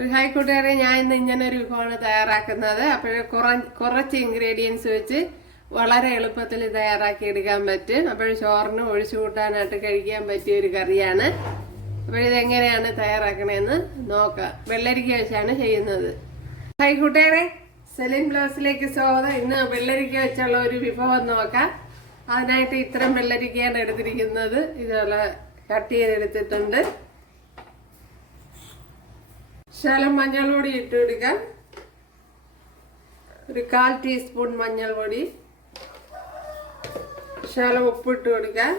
ഒരു ഹായ് കൂട്ടുകാരെ ഞാൻ ഇന്ന് ഇങ്ങനെ ഒരു വിഭവമാണ് തയ്യാറാക്കുന്നത്. അപ്പോൾ കുറ കുറച്ച് ഇൻഗ്രീഡിയൻസ് വെച്ച് വളരെ എളുപ്പത്തിൽ തയ്യാറാക്കി എടുക്കാൻ പറ്റും. അപ്പോൾ ചോറിന് ഒഴിച്ചു കൂട്ടാനായിട്ട് കഴിക്കാൻ പറ്റിയ ഒരു കറിയാണ്. അപ്പോൾ ഇതെങ്ങനെയാണ് തയ്യാറാക്കണതെന്ന് നോക്കാം. വെള്ളരിക്ക വെച്ചാണ് ചെയ്യുന്നത്. ഹായ് കൂട്ടുകാരെ സെലിൻ ബ്ലൗസിലേക്ക് സ്വാഗതം. ഇന്ന് വെള്ളരിക്ക വെച്ചുള്ള ഒരു വിഭവം നോക്കാം. അതിനായിട്ട് ഇത്രയും വെള്ളരിക്കയാണ് എടുത്തിരിക്കുന്നത്. ഇതുപോലെ കട്ട് ചെയ്തെടുത്തിട്ടുണ്ട്. ശകലം മഞ്ഞൾപൊടി ഇട്ട് കൊടുക്കാം. ഒരു കാൽ ടീസ്പൂൺ മഞ്ഞൾ പൊടി. ശകലം ഉപ്പിട്ട് കൊടുക്കാം.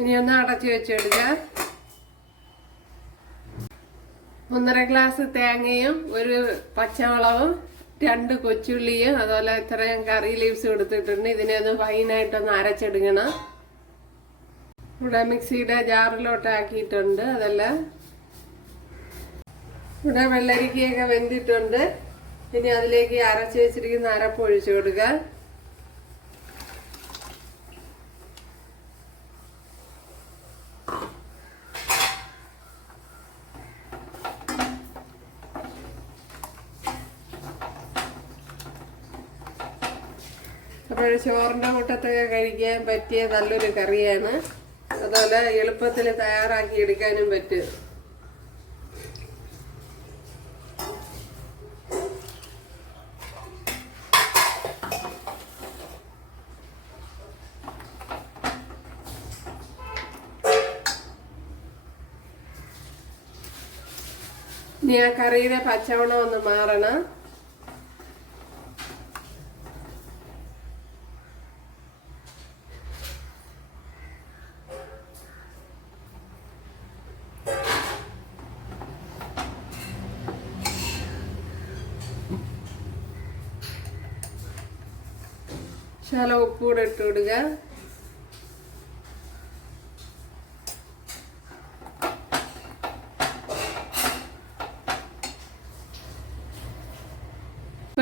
ഇനി ഒന്ന് അടച്ചു വെച്ചെടുക്കാം. ഒന്നര ഗ്ലാസ് തേങ്ങയും ഒരു പച്ചമുളകും രണ്ട് കൊച്ചുള്ളിയും അതുപോലെ ഇത്രയും കറി ലീവ്സ് കൊടുത്തിട്ടുണ്ട്. ഇതിനെ ഒന്ന് ഫൈനായിട്ടൊന്ന് അരച്ചെടുക്കണം. ഇവിടെ മിക്സിയുടെ ജാറിലോട്ട് ആക്കിയിട്ടുണ്ട് അതെല്ലാം. ഇവിടെ വെള്ളരിക്കയൊക്കെ വെന്തിട്ടുണ്ട്. ഇനി അതിലേക്ക് അരച്ച് വെച്ചിരിക്കുന്ന അരപ്പൊഴിച്ചു കൊടുക്കുക അപ്പോൾ ചോറിന്റെ കൂട്ടത്തൊക്കെ കഴിക്കാൻ പറ്റിയ നല്ലൊരു കറിയാണ്. അതുപോലെ എളുപ്പത്തിൽ തയ്യാറാക്കി എടുക്കാനും പറ്റും. ഇനി ആ കറിയുടെ പച്ചവണം ഒന്ന് മാറണം. ശകലം ഉപ്പ് കൂടെ ഇട്ട് കൊടുക്കുക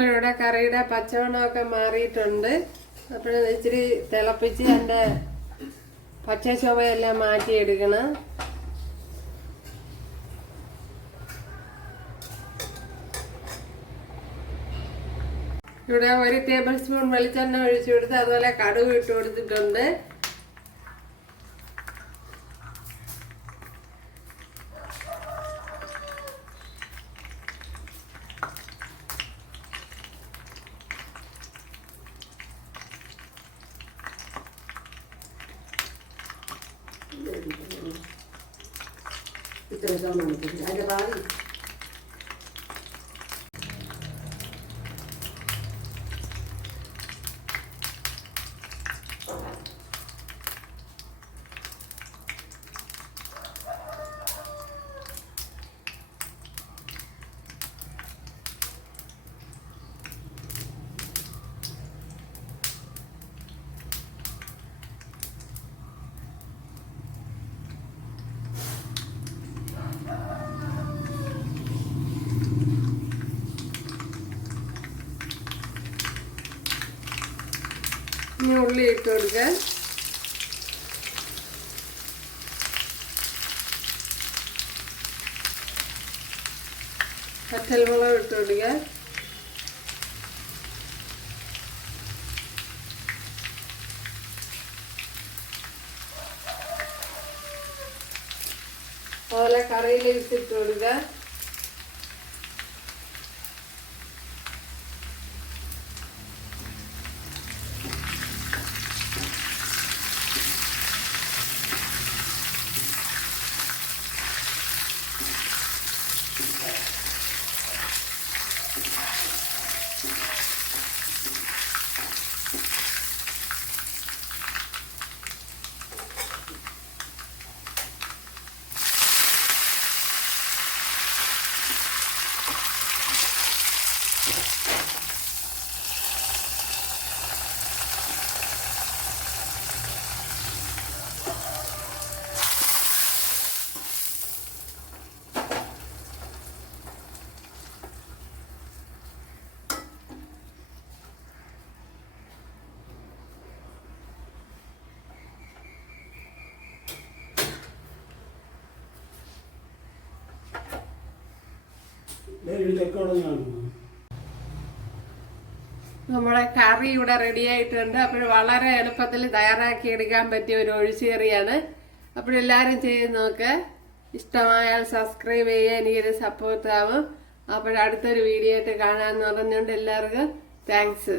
ഇവിടെ കറിയുടെ പച്ചവണ്ണമൊക്കെ മാറിയിട്ടുണ്ട്. അപ്പോൾ ഇച്ചിരി തിളപ്പിച്ച് എന്റെ പച്ച ചുവയെല്ലാം മാറ്റിയെടുക്കണം. ഇവിടെ ഒരു ടേബിൾ സ്പൂൺ വെളിച്ചെണ്ണ ഒഴിച്ചു കൊടുത്ത് അതുപോലെ കടുക് ഇട്ട് കൊടുത്തിട്ടുണ്ട്. ഇത്ര സമയം അതിന്റെ ഭാഗം ഇനി ഉള്ളി ഇട്ട് കൊടുക്കുക പച്ചമുളക് ഇട്ട് കൊടുക്കുക അതുപോലെ കറിയിലേക്ക് ഇട്ട് കൊടുക്കുക നമ്മുടെ കറി ഇവിടെ റെഡി ആയിട്ടുണ്ട്. അപ്പോൾ വളരെ എളുപ്പത്തിൽ തയ്യാറാക്കി എടുക്കാൻ പറ്റിയ ഒരു ഒഴിച്ചേറിയാണ് അപ്പോൾ എല്ലാവരും ചെയ്ത് നോക്ക്. ഇഷ്ടമായാൽ സബ്സ്ക്രൈബ് ചെയ്യുക. എനിക്കൊരു സപ്പോർട്ട് ആവും. അപ്പോൾ അടുത്തൊരു വീഡിയോ ആയിട്ട് കാണാമെന്ന് പറഞ്ഞുകൊണ്ട് എല്ലാവർക്കും താങ്ക്സ്